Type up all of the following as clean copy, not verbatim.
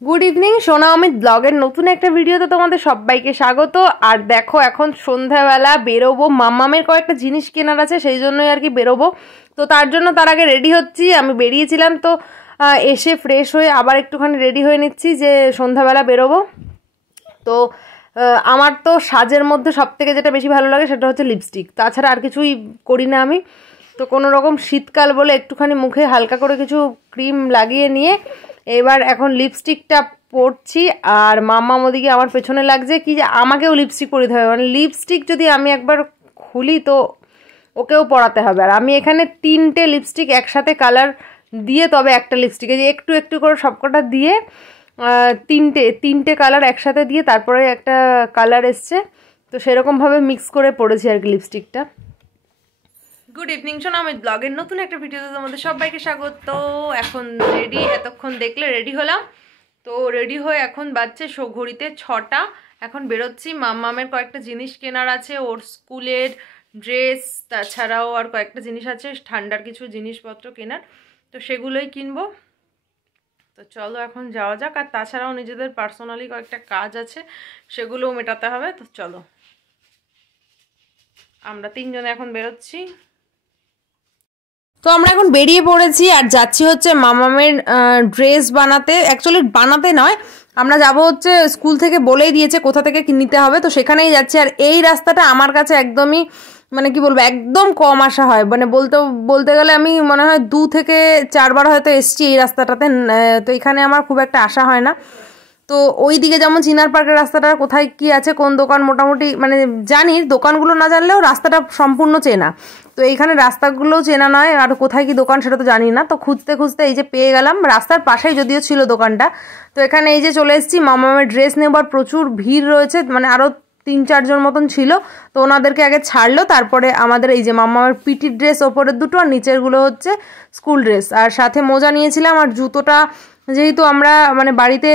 Good evening, সোনা অমিত ব্লগের নতুন একটা ভিডিওতে তোমাদের সবাইকে স্বাগত। আর দেখো এখন সন্ধ্যাবেলা বেরোবো, মাম্মামের কয়েকটা জিনিস কেনার আছে, সেই জন্যই আর কি বেরোবো। তো তার জন্য তার আগে রেডি হচ্ছি। আমি বেরিয়েছিলাম, তো এসে ফ্রেশ হয়ে আবার একটুখানি রেডি হয়ে নিচ্ছি যে সন্ধ্যাবেলা বেরোবো। তো আমার তো সাজের মধ্যে সব থেকে যেটা বেশি ভালো লাগে সেটা হচ্ছে লিপস্টিক, তাছাড়া আর কিছুই করি না আমি। তো কোনো রকম শীতকাল বলে একটুখানি মুখে হালকা করে কিছু ক্রিম লাগিয়ে নিয়ে এবার এখন লিপস্টিকটা পরছি। আর মাম্মাম ওদিকে আমার পেছনে লাগছে কি যে আমাকেও লিপস্টিক পরিতে হবে, মানে লিপস্টিক যদি আমি একবার খুলি তো ওকেও পরাতে হবে। আর আমি এখানে 3টে লিপস্টিক একসাথে কালার দিয়ে, তবে একটা লিপস্টিকে যে একটু একটু করে সবকটা দিয়ে তিনটে কালার একসাথে দিয়ে তারপরে একটা কালার এসছে, তো সেরকমভাবে মিক্স করে পড়েছি আর কি লিপস্টিকটা। গুড ইভিনিং, সোনা অমিত ব্লগের নতুন একটা ভিডিওতে তোমাদের সবাইকে স্বাগত। তো এখন রেডি, এতক্ষণ দেখলে রেডি হলাম। তো রেডি হয়ে এখন বাজছে ঘড়িতে 6টা। এখন বেরোচ্ছি, মাম্মামের কয়েকটা জিনিস কেনার আছে, ওর স্কুলের ড্রেস, তাছাড়াও আর কয়েকটা জিনিস আছে, ঠান্ডার কিছু জিনিসপত্র কেনার, তো সেগুলোই কিনবো। তো চলো এখন যাওয়া যাক। আর তাছাড়াও নিজেদের পার্সোনালি কয়েকটা কাজ আছে, সেগুলোও মেটাতে হবে। তো চলো, আমরা 3জনে এখন বেরোচ্ছি। তো আমরা এখন বেরিয়ে পড়েছি আর যাচ্ছি হচ্ছে মামামের ড্রেস বানাতে। অ্যাকচুয়ালি বানাতে নয়, আমরা যাব হচ্ছে স্কুল থেকে বলেই দিয়েছে কোথা থেকে নিতে হবে, তো সেখানেই যাচ্ছি। আর এই রাস্তাটা আমার কাছে একদমই মানে কি বলবো, একদম কম আসা হয়, মানে বলতে গেলে আমি মনে হয় 2 থেকে 4 বার হয়তো এসছি এই রাস্তাটাতে। তো এখানে আমার খুব একটা আসা হয় না। তো ওই দিকে যেমন চিনার পার্কের রাস্তাটা কোথায় কি আছে, কোন দোকান মোটামুটি মানে জানি, দোকানগুলো না জানলেও রাস্তাটা সম্পূর্ণ চেনা। তো এইখানে রাস্তাগুলোও চেনা নয়, আর কোথায় কি দোকান সেটা তো জানি না। তো খুঁজতে খুঁজতে এই যে পেয়ে গেলাম, রাস্তার পাশেই যদিও ছিল দোকানটা। তো এখানে এই যে চলে এসেছি, মামামের ড্রেস নেবার প্রচুর ভিড় রয়েছে, মানে আরও 3-4 জন মতন ছিল। তো ওনাদেরকে আগে ছাড়লো, তারপরে আমাদের এই যে মামামের পিটির ড্রেস ওপরের দুটো, আর নিচেরগুলো হচ্ছে স্কুল ড্রেস। আর সাথে মোজা নিয়েছিলাম, আর জুতোটা যেহেতু আমরা মানে বাড়িতে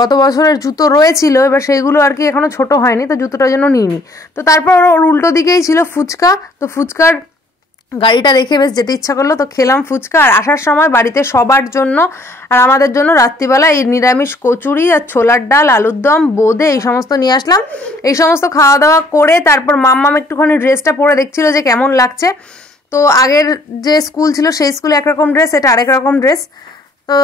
গত বছরের জুতো রয়েছিল, এবার সেইগুলো আর কি এখনও ছোট হয়নি, তো জুতোটার জন্য নিইনি। তো তারপর ওর উল্টো দিকেই ছিল ফুচকা, তো ফুচকার গাড়িটা দেখে বেশ যেতে ইচ্ছা করলো, তো খেলাম ফুচকা। আর আসার সময় বাড়িতে সবার জন্য আর আমাদের জন্য রাত্রিবেলা এই নিরামিষ কচুরি আর ছোলার ডাল, আলুর দম, বোঁদে এই সমস্ত নিয়ে আসলাম। এই সমস্ত খাওয়া দাওয়া করে তারপর মাম্মাম একটুখানি ড্রেসটা পরে দেখছিল যে কেমন লাগছে। তো আগের যে স্কুল ছিল সেই স্কুলে একরকম ড্রেস, এটা আরেক রকম ড্রেস। তো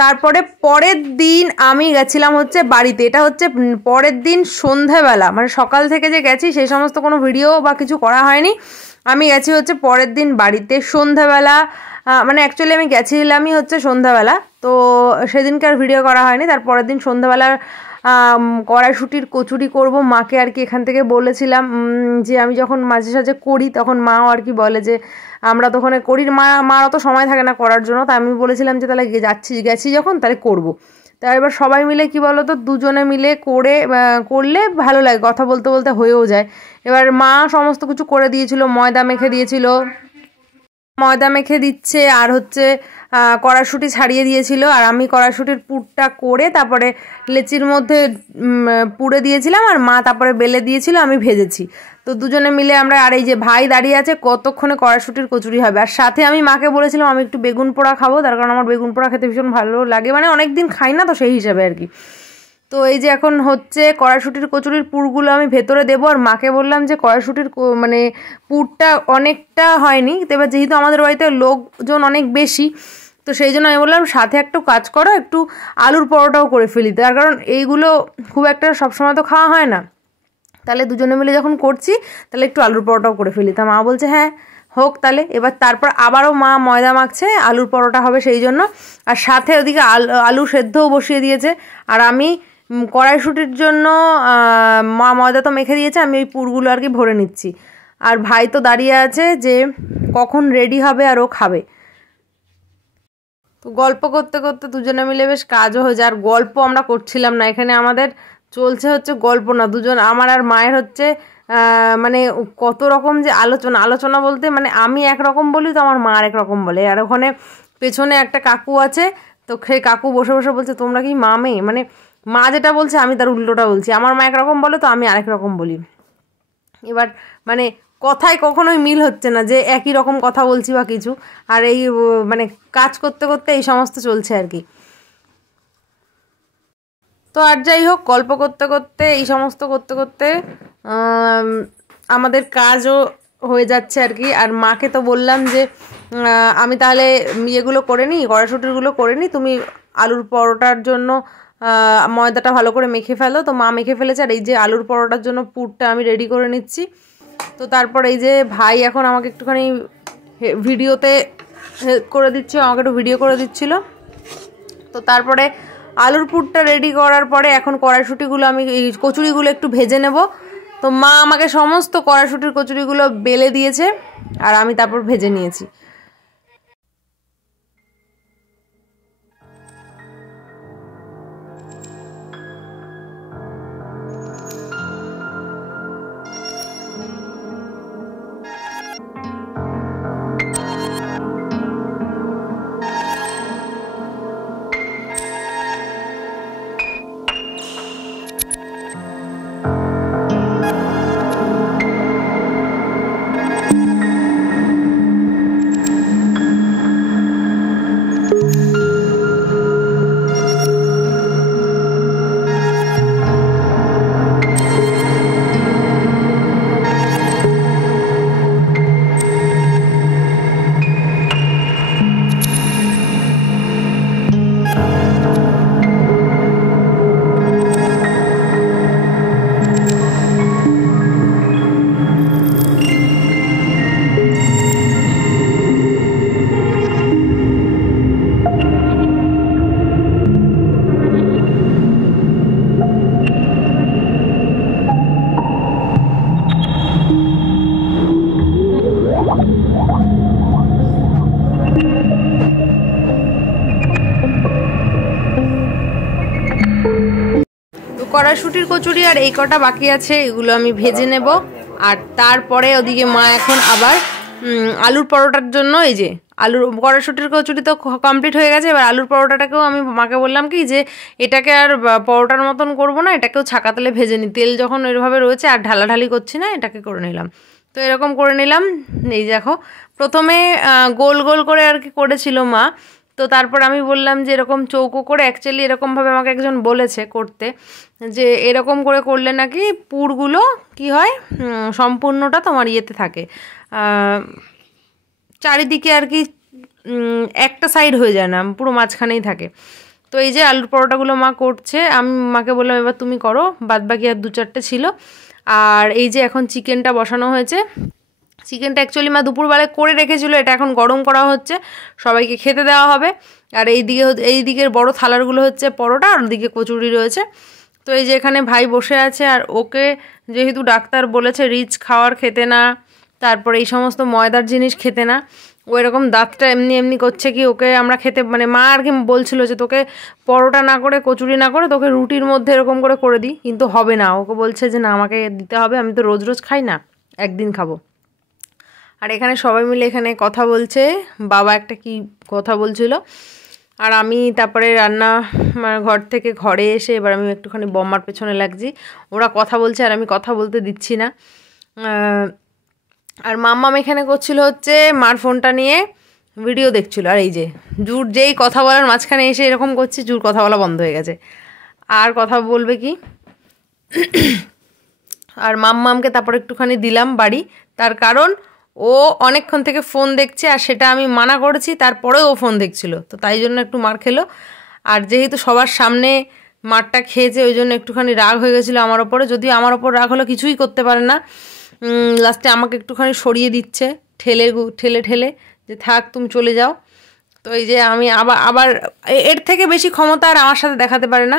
তারপরে পরের দিন আমি গেছিলাম হচ্ছে বাড়িতে, এটা হচ্ছে পরের দিন সন্ধেবেলা, মানে সকাল থেকে যে গেছি সেই সমস্ত কোনো ভিডিও বা কিছু করা হয়নি। আমি গেছি হচ্ছে পরের দিন বাড়িতে সন্ধ্যাবেলা, মানে অ্যাকচুয়ালি আমি গেছিলামই হচ্ছে সন্ধ্যাবেলা, তো সেদিনকার ভিডিও করা হয়নি। তার পরের দিন সন্ধ্যাবেলা কড়াইশুঁটির কচুরি করব, মাকে আর কি এখান থেকে বলেছিলাম যে আমি যখন মাঝে সাঝে করি তখন মাও আর কি বলে যে আমরা তো ওখানে করি, মার অত সময় থাকে না করার জন্য, তাই আমি বলেছিলাম যে তাহলে গেছি যখন তাহলে করব। তা এবার সবাই মিলে কি বলো তো, দুজনে মিলে করলে ভালো লাগে, কথা বলতে বলতে হয়েও যায়। এবার মা সমস্ত কিছু করে দিয়েছিল, ময়দা মেখে দিচ্ছে, আর হচ্ছে কড়াইশুঁটি ছাড়িয়ে দিয়েছিল, আর আমি কড়াইশুঁটির পুরটা করে তারপরে লেচির মধ্যে পুড়ে দিয়েছিলাম, আর মা তারপরে বেলে দিয়েছিল, আমি ভেজেছি। তো দুজনে মিলে আমরা, আর এই যে ভাই দাঁড়িয়ে আছে, কতক্ষণে কড়াইশুঁটির কচুরি হবে। আর সাথে আমি মাকে বলেছিলাম আমি একটু বেগুন পোড়া খাবো, তার কারণ আমার বেগুন পোড়া খেতে ভীষণ ভালো লাগে, মানে অনেক দিন খাই না তো সেই হিসাবে আর কি। তো এই যে এখন হচ্ছে কড়াইশুঁটির কচুরির পুরগুলো আমি ভেতরে দেবো, আর মাকে বললাম যে কড়াইশুঁটির মানে পুরটা অনেকটা হয়নি, তো এবার যেহেতু আমাদের বাড়িতে লোকজন অনেক বেশি, তো সেই জন্য আমি বললাম সাথে একটু কাজ করো, একটু আলুর পরোটাও করে ফেলি, তার কারণ এইগুলো খুব একটা সবসময় তো খাওয়া হয় না, তাহলে দুজনে মিলে যখন করছি তাহলে একটু আলুর পরোটাও করে ফেলি। তা মা বলছে হ্যাঁ হোক তাহলে। এবার তারপর আবারও মা ময়দা মাখছে, আলুর পরোটা হবে সেই জন্য, আর সাথে ওদিকে আলু সেদ্ধও বসিয়ে দিয়েছে। আর আমি কড়াইশুঁটির জন্য মা ময়দা তো মেখে দিয়েছে, আমি ওই পুরগুলো আর কি ভরে নিচ্ছি। আর ভাই তো দাঁড়িয়ে আছে যে কখন রেডি হবে আর ও খাবে। তো গল্প করতে করতে দুজনে মিলে বেশ কাজও হয়ে যায়। আর গল্প আমরা করছিলাম না, এখানে আমাদের চলছে হচ্ছে গল্প না, দুজন আমার আর মায়ের হচ্ছে মানে কত রকম যে আলোচনা বলতে মানে আমি একরকম বলি তো আমার মা আরেক রকম বলে। আর ওখানে পেছনে একটা কাকু আছে, তো সেই কাকু বসে বসে বলছে তোমরা কি মামে, মানে মা যেটা বলছে আমি তার উল্টোটা বলছি, আমার মা একরকম বলে তো আমি আরেক রকম বলি। এবার মানে কথায় কখনোই মিল হচ্ছে না যে একই রকম কথা বলছি বা কিছু। আর এই মানে কাজ করতে করতে এই সমস্ত চলছে আর কি। তো আর যাই হোক, গল্প করতে করতে এই সমস্ত করতে করতে আমাদের কাজও হয়ে যাচ্ছে আর কি। আর মাকে তো বললাম যে আমি তাহলে ইয়েগুলো করে নিই, কড়াইশুঁটিগুলো করে নিই, তুমি আলুর পরোটার জন্য ময়দাটা ভালো করে মেখে ফেলো। তো মা মেখে ফেলেছে, আর এই যে আলুর পরোটার জন্য পুরটা আমি রেডি করে নিচ্ছি। তো তারপর এই যে ভাই এখন আমাকে একটুখানি ভিডিওতে হেল্প করে দিচ্ছে, আমাকে একটু ভিডিও করে দিচ্ছিল। তো তারপরে আলুর পুরটা রেডি করার পরে এখন কড়াইশুঁটিগুলো আমি এই কচুরিগুলো একটু ভেজে নেব। তো মা আমাকে সমস্ত কড়াইশুঁটির কচুরিগুলো বেলে দিয়েছে আর আমি তারপর ভেজে নিয়েছি। কড়াইশুঁটির কচুরি আর এই কটা বাকি আছে, এগুলো আমি ভেজে নেব। আর তারপরে ওদিকে মা এখন আবার আলুর পরোটার জন্য এই যে আলুর কড়াইশুঁটির কচুরি তো কমপ্লিট হয়ে গেছে। এবার আলুর পরোটাটাকেও আমি মাকে বললাম কি যে এটাকে আর পরোটার মতন করব না, এটাকেও ছাকা তেলে ভেজে নিই, তেল যখন ওইভাবে রয়েছে আর ঢালাঢালি করছি না, এটাকে করে নিলাম। তো এরকম করে নিলাম। এই দেখো প্রথমে গোল গোল করে আর কি করেছিল মা। তো তারপর আমি বললাম যে এরকম চৌকো করে, অ্যাকচুয়ালি এরকমভাবে আমাকে একজন বলেছে করতে, যে এরকম করে করলে নাকি পুরগুলো কি হয় সম্পূর্ণটা তোমার ইয়েতে থাকে, চারিদিকে আর কি একটা সাইড হয়ে যায় না, পুরো মাঝখানেই থাকে। তো এই যে আলুর পরোটাগুলো মা করছে, আমি মাকে বললাম এবার তুমি করো, বাদ বাকি আর 2-4টে ছিল। আর এই যে এখন চিকেনটা বসানো হয়েছে। চিকেনটা অ্যাকচুয়ালি মা দুপুরবেলায় করে রেখেছিলো, এটা এখন গরম করা হচ্ছে, সবাইকে খেতে দেওয়া হবে। আর এই দিকের বড় থালারগুলো হচ্ছে পরোটা, আর ওদিকে কচুরি রয়েছে। তো এই যে এখানে ভাই বসে আছে, আর ওকে যেহেতু ডাক্তার বলেছে রিচ খাওয়ার খেতে না, তারপরে এই সমস্ত ময়দার জিনিস খেতে না, ও এরকম দাঁতটা এমনি এমনি করছে কি ওকে আমরা খেতে মানে মা আর কি বলছিল যে তোকে পরোটা না করে কচুরি না করে তোকে রুটির মধ্যে এরকম করে দিই, কিন্তু হবে না, ওকে বলছে যে না আমাকে দিতে হবে, আমি তো রোজ রোজ খাই না, একদিন খাবো। আর এখানে সবাই মিলে এখানে কথা বলছে, বাবা একটা কি কথা বলছিল। আর আমি তারপরে রান্না ঘর থেকে ঘরে এসে এবার আমি একটুখানি বম্মার পেছনে লাগছি, ওরা কথা বলছে আর আমি কথা বলতে দিচ্ছি না। আর মাম্মাম এখানে করছিল হচ্ছে মার ফোনটা নিয়ে ভিডিও দেখছিল। আর এই যে জুর যেই কথা বলার মাঝখানে এসে এরকম করছে, জুর কথা বলা বন্ধ হয়ে গেছে, আর কথা বলবে কি। আর মাম্মামকে তারপর একটুখানি দিলাম বাড়ি, তার কারণ ও অনেকক্ষণ থেকে ফোন দেখছে, আর সেটা আমি মানা করেছি, তারপরেও ও ফোন দেখছিল, তো তাই জন্য একটু মার খেলো। আর যেহেতু সবার সামনে মারটা খেয়েছে, ওই জন্য একটুখানি রাগ হয়ে গেছিলো আমার ওপরে, যদিও আমার ওপর রাগ হলো কিছুই করতে পারে না। লাস্টে আমাকে একটুখানি সরিয়ে দিচ্ছে ঠেলে ঠেলে যে থাক তুমি চলে যাও। তো এই যে আমি আবার এর থেকে বেশি ক্ষমতা আর আমার সাথে দেখাতে পারে না।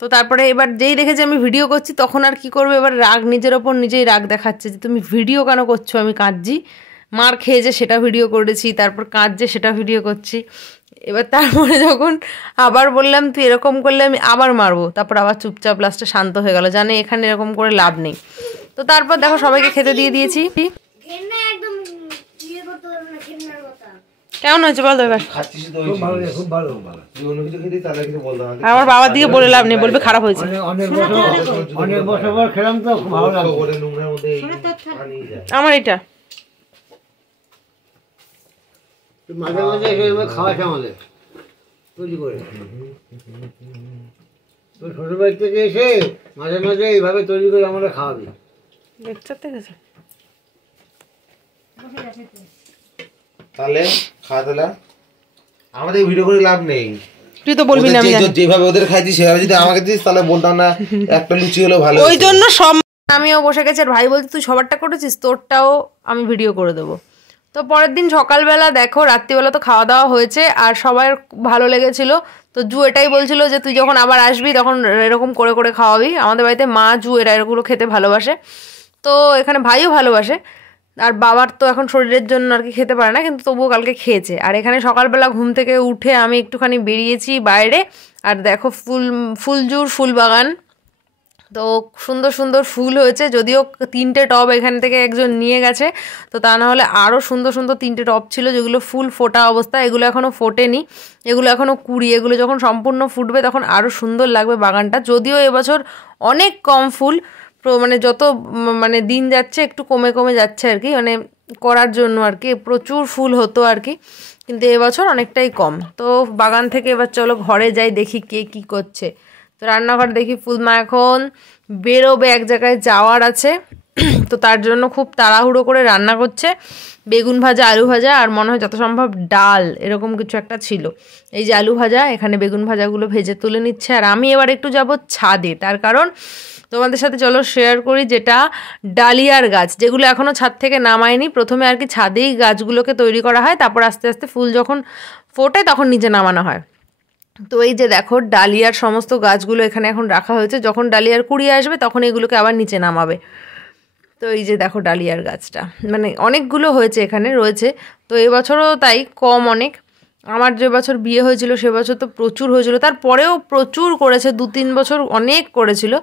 তো তারপরে এবার যেই দেখেছে আমি ভিডিও করছি, তখন আর কি করবে, এবার রাগ নিজের ওপর নিজেই রাগ দেখাচ্ছে যে তুমি ভিডিও কেন করছো, আমি কাঁদছি, মার খেয়েছে সেটা ভিডিও করেছি, তারপর কাঁদছে সেটা ভিডিও করছি। এবার তারপরে যখন আবার বললাম তুই এরকম করলে আমি আবার মারবো, তারপর আবার চুপচাপ লাস্টে শান্ত হয়ে গেল, জানে এখানে এরকম করে লাভ নেই। তো তারপর দেখো সবাইকে খেতে দিয়ে দিয়েছি। কেমন হয়েছে বল এবার? আমার বাবার দিকে বলে লাভ নেই, বলবে খারাপ হয়েছে। আমার এটা মাঝে মাঝে খাওয়া আমাদের তৈরি করে। আর এই যে এখন চিকেনটা বসানো হয়েছে, আর এই যে আলুর পরোটাগুলো মা করছে, আমি মাকে বললাম এবার তুমি করো, বাদ বাকি আর 2-4টে ছিল। তো এই যে এখন আবার বসে বসে খেলাম তো ভালো লাগে। মাঝে মাঝে মাঝে মাঝে খাওয়া আমাদের। তৈরি করে। তুই শ্বশুর বাড়ি থেকে এসে মাঝে মাঝে এইভাবে তৈরি করে আমরা খাওয়াবি। লেকচারতে গেছে তাহলে খাওয়া দিলাম, আমাদের ভিডিও করে লাভ নেই। তুই তো বলবি না, আমি জানি যেভাবে ওদের খাইছি সেভাবে যদি আমাকে দিস তাহলে বলতাম না একটা লুচি হলো ভালো। ওই জন্য সব আমিও বসে গেছি আর ভাই বলছে তুই সবারটা করেছিস, তোরটাও আমি ভিডিও করে দেবো। তো পরের দিন সকালবেলা দেখো, রাত্রিবেলা তো খাওয়া দাওয়া হয়েছে আর সবার ভালো লেগেছিল। তো জু এটাই বলছিল যে তুই যখন আবার আসবি তখন এরকম করে করে খাওয়াবি। আমাদের বাড়িতে মা, জু এরা এগুলো খেতে ভালোবাসে, তো এখানে ভাইও ভালোবাসে। আর বাবার তো এখন শরীরের জন্য আর কি খেতে পারে না, কিন্তু তবুও কালকে খেয়েছে। আর এখানে সকালবেলা ঘুম থেকে উঠে আমি একটুখানি বেরিয়েছি বাইরে, আর দেখো ফুলজুর ফুল বাগান, তো সুন্দর সুন্দর ফুল হয়েছে। যদিও 3টে টব এখান থেকে একজন নিয়ে গেছে, তো তা না হলে আরও সুন্দর সুন্দর 3টে টব ছিল যেগুলো ফুল ফোটা অবস্থা। এগুলো এখনও ফোটেনি, এগুলো এখনও কুড়ি। এগুলো যখন সম্পূর্ণ ফুটবে তখন আরও সুন্দর লাগবে বাগানটা। যদিও এবছর অনেক কম ফুল, মানে যত মানে দিন যাচ্ছে একটু কমে কমে যাচ্ছে আর কি, মানে করার জন্য আর কি প্রচুর ফুল হতো আর কি, কিন্তু এবছর অনেকটাই কম। তো বাগান থেকে এবার চলো ঘরে যাই, দেখি কে কী করছে। তো রান্নাঘর দেখি ফুলমা এখন বেরোবে, এক জায়গায় যাওয়ার আছে, তো তার জন্য খুব তাড়াহুড়ো করে রান্না করছে। বেগুন ভাজা, আলু ভাজা আর মনে হয় যত সম্ভব ডাল, এরকম কিছু একটা ছিল। এই যে আলু ভাজা, এখানে বেগুন ভাজাগুলো ভেজে তুলে নিচ্ছে। আর আমি এবার একটু যাব ছাদে, তার কারণ তোমাদের সাথে চলো শেয়ার করি, যেটা ডালিয়ার গাছ, যেগুলো এখনও ছাদ থেকে নামায়নি। প্রথমে আর কি ছাদেই গাছগুলোকে তৈরি করা হয়, তারপর আস্তে আস্তে ফুল যখন ফোটে তখন নিচে নামানো হয়। তো এই যে দেখো ডালিয়ার সমস্ত গাছগুলো এখানে এখন রাখা হয়েছে, যখন ডালিয়ার কুড়িয়ে আসবে তখন এগুলোকে আবার নিচে নামাবে। তো এই যে দেখো ডালিয়ার গাছটা, মানে অনেকগুলো হয়েছে এখানে রয়েছে। তো এবছরও তাই কম অনেক। আমার যে বছর বিয়ে হয়েছিল সে বছর তো প্রচুর হয়েছিল, তারপরেও প্রচুর করেছে, 2-3 বছর অনেক করেছিল।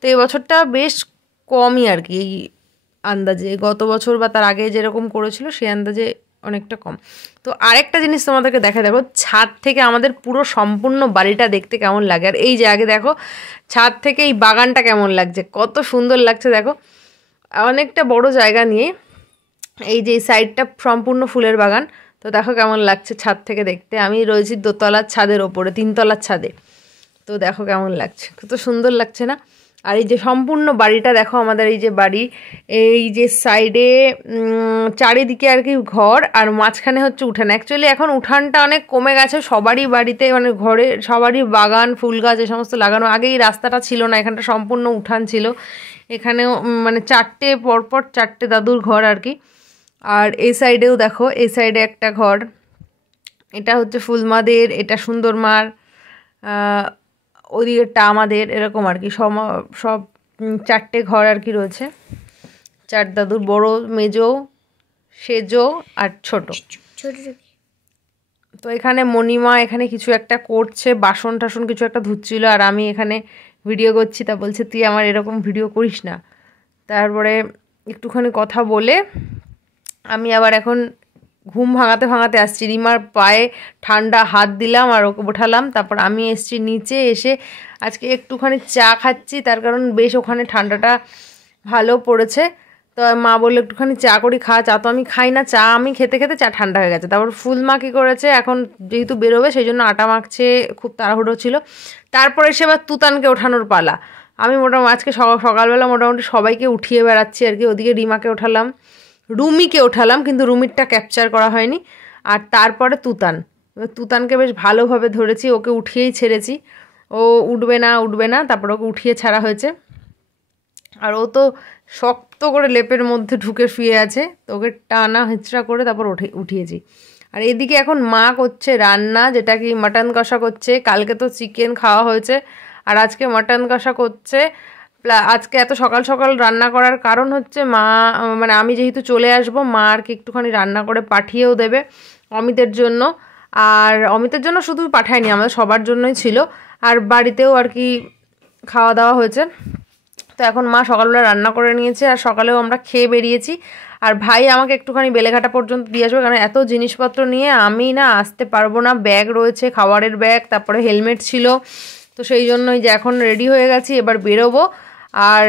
তো এবছরটা বেশ কমই আর কি, এই আন্দাজে গত বছর বা তার আগে যেরকম করেছিল সেই আন্দাজে অনেকটা কম। তো আরেকটা জিনিস তোমাদেরকে দেখো ছাদ থেকে আমাদের পুরো সম্পূর্ণ বাড়িটা দেখতে কেমন লাগে। আর এই যে আগে দেখো ছাদ থেকে এই বাগানটা কেমন লাগছে, কত সুন্দর লাগছে দেখো, অনেকটা বড় জায়গা নিয়ে এই যে সাইডটা সম্পূর্ণ ফুলের বাগান। তো দেখো কেমন লাগছে ছাদ থেকে দেখতে। আমি রয়েছি দোতলার ছাদের ওপরে, 3তলার ছাদে। তো দেখো কেমন লাগছে, কত সুন্দর লাগছে না। আর এই যে সম্পূর্ণ বাড়িটা দেখো, আমাদের এই যে বাড়ি, এই যে সাইডে চারিদিকে আর কি ঘর, আর মাঝখানে হচ্ছে উঠান। অ্যাকচুয়ালি এখন উঠানটা অনেক কমে গেছে সবারই বাড়িতে, মানে ঘরে সবারই বাগান, ফুল গাছ এ সমস্ত লাগানো। আগে এই রাস্তাটা ছিল না, এখানটা সম্পূর্ণ উঠান ছিল। এখানেও মানে 4টে পরপর 4টে দাদুর ঘর আর কি। আর এই সাইডেও দেখো, এই সাইডে একটা ঘর, এটা হচ্ছে ফুলমাদের, এটা সুন্দরমার, ওদিকেরটা আমাদের, এরকম আর কি সব 4টে ঘর আর কি রয়েছে। 4 দাদুর, বড়, মেজো, সেজো আর ছোট। তো এখানে মণিমা এখানে কিছু একটা করছে, বাসন টাসন কিছু একটা ধুচ্ছিল, আর আমি এখানে ভিডিও করছি। তা বলছে তুই আমার এরকম ভিডিও করিস না। তারপরে একটুখানি কথা বলে আমি আবার এখন ঘুম ভাঙাতে ভাঙাতে আসছি। রিমার পায়ে ঠান্ডা হাত দিলাম আর ওকে ওঠালাম, তারপর আমি এসছি নিচে। এসে আজকে একটুখানি চা খাচ্ছি, তার কারণ বেশ ওখানে ঠান্ডাটা ভালো পড়েছে। তো মা বললো একটুখানি চা করি, খা। চা তো আমি খাই না, চা আমি খেতে খেতে চা ঠান্ডা হয়ে গেছে। তারপর ফুলমা কী করেছে, এখন যেহেতু বেরোবে সেই জন্য আটা মাখছে, খুব তাড়াহুড়ো ছিল। তারপরে সে এবার তুতানকে ওঠানোর পালা। আমি মোটামুটি আজকে সকালবেলা মোটামুটি সবাইকে উঠিয়ে বেড়াচ্ছি আর কি। ওদিকে রিমাকে ওঠালাম, রুমিকে ওঠালাম, কিন্তু রুমিরটা ক্যাপচার করা হয়নি। আর তারপরে তুতানকে বেশ ভালোভাবে ধরেছি, ওকে উঠিয়েই ছেড়েছি। ও উঠবে না, তারপর ওকে উঠিয়ে ছাড়া হয়েছে। আর ও তো শক্ত করে লেপের মধ্যে ঢুকে শুয়ে আছে, তো ওকে টানা হেঁচড়া করে তারপর উঠিয়েছি। আর এদিকে এখন মা করছে রান্না, যেটা কি মাটন কষা করছে। কালকে তো চিকেন খাওয়া হয়েছে, আর আজকে মাটন কষা করছে। আজকে এত সকাল সকাল রান্না করার কারণ হচ্ছে মা, মানে আমি যেহেতু চলে আসব, মা আর কি একটুখানি রান্না করে পাঠিয়েও দেবে অমিতের জন্য। আর অমিতের জন্য শুধু পাঠায়নি, আমাদের সবার জন্যই ছিল। আর বাড়িতেও আর কি খাওয়া দাওয়া হয়েছে। তো এখন মা সকালবেলা রান্না করে নিয়েছে, আর সকালেও আমরা খেয়ে বেরিয়েছি। আর ভাই আমাকে একটুখানি বেলেঘাটা পর্যন্ত দিয়ে আসবে, কারণ এত জিনিসপত্র নিয়ে আমি না আসতে পারবো না। ব্যাগ রয়েছে, খাবারের ব্যাগ, তারপরে হেলমেট ছিল। তো সেই জন্যই যে এখন রেডি হয়ে গেছি, এবার বেরোবো। আর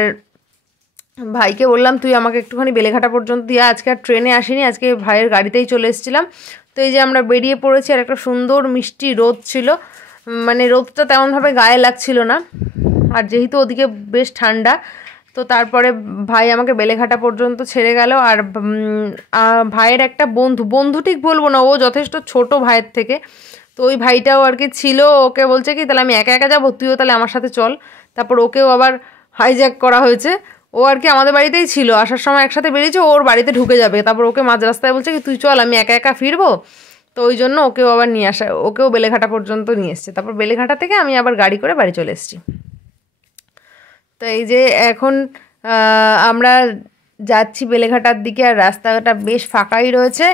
ভাইকে বললাম তুই আমাকে একটুখানি বেলেঘাটা পর্যন্ত দিয়ে। আজকে আর ট্রেনে আসিনি, আজকে ভাইয়ের গাড়িতেই চলে এসেছিলাম। তো এই যে আমরা বেরিয়ে পড়েছি, আর একটা সুন্দর মিষ্টি রোদ ছিল। মানে রোদটা তেমনভাবে গায়ে লাগছিল না, আর যেহেতু ওদিকে বেশ ঠান্ডা, তো তারপরে ভাই আমাকে বেলেঘাটা পর্যন্ত ছেড়ে গেল। আর ভাইয়ের একটা বন্ধু ঠিক বলবো না, ও যথেষ্ট ছোট ভাইয়ের থেকে, তো ওই ভাইটাও আর কি ছিল। ওকে বলছে কি তাহলে আমি একা একা যাবো, তুইও তাহলে আমার সাথে চল। তারপর ওকেও আবার হাইজ্যাক করা হয়েছে। ও আর কি আমাদের বাড়িতেই ছিল, আসার সময় একসাথে বেরিয়েছে, ওর বাড়িতে ঢুকে যাবে। তারপর ওকে মাঝ রাস্তায় বলছে কি তুই চল, আমি একা একা ফিরবো। তো ওই জন্য ওকেও আবার নিয়ে আসা, ওকেও বেলেঘাটা পর্যন্ত নিয়ে এসছে। তারপর বেলেঘাটা থেকে আমি আবার গাড়ি করে বাড়ি চলে এসেছি। তো এই যে এখন আমরা যাচ্ছি বেলেঘাটার দিকে, আর রাস্তাটা বেশ ফাঁকাই রয়েছে।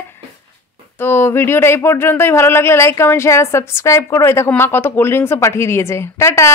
তো ভিডিওটা এই পর্যন্তই। ভালো লাগলে লাইক কমেন্ট শেয়ার সাবস্ক্রাইব করো। এই দেখো মা কত কোল্ড ড্রিঙ্কসও পাঠিয়ে দিয়েছে। টাটা।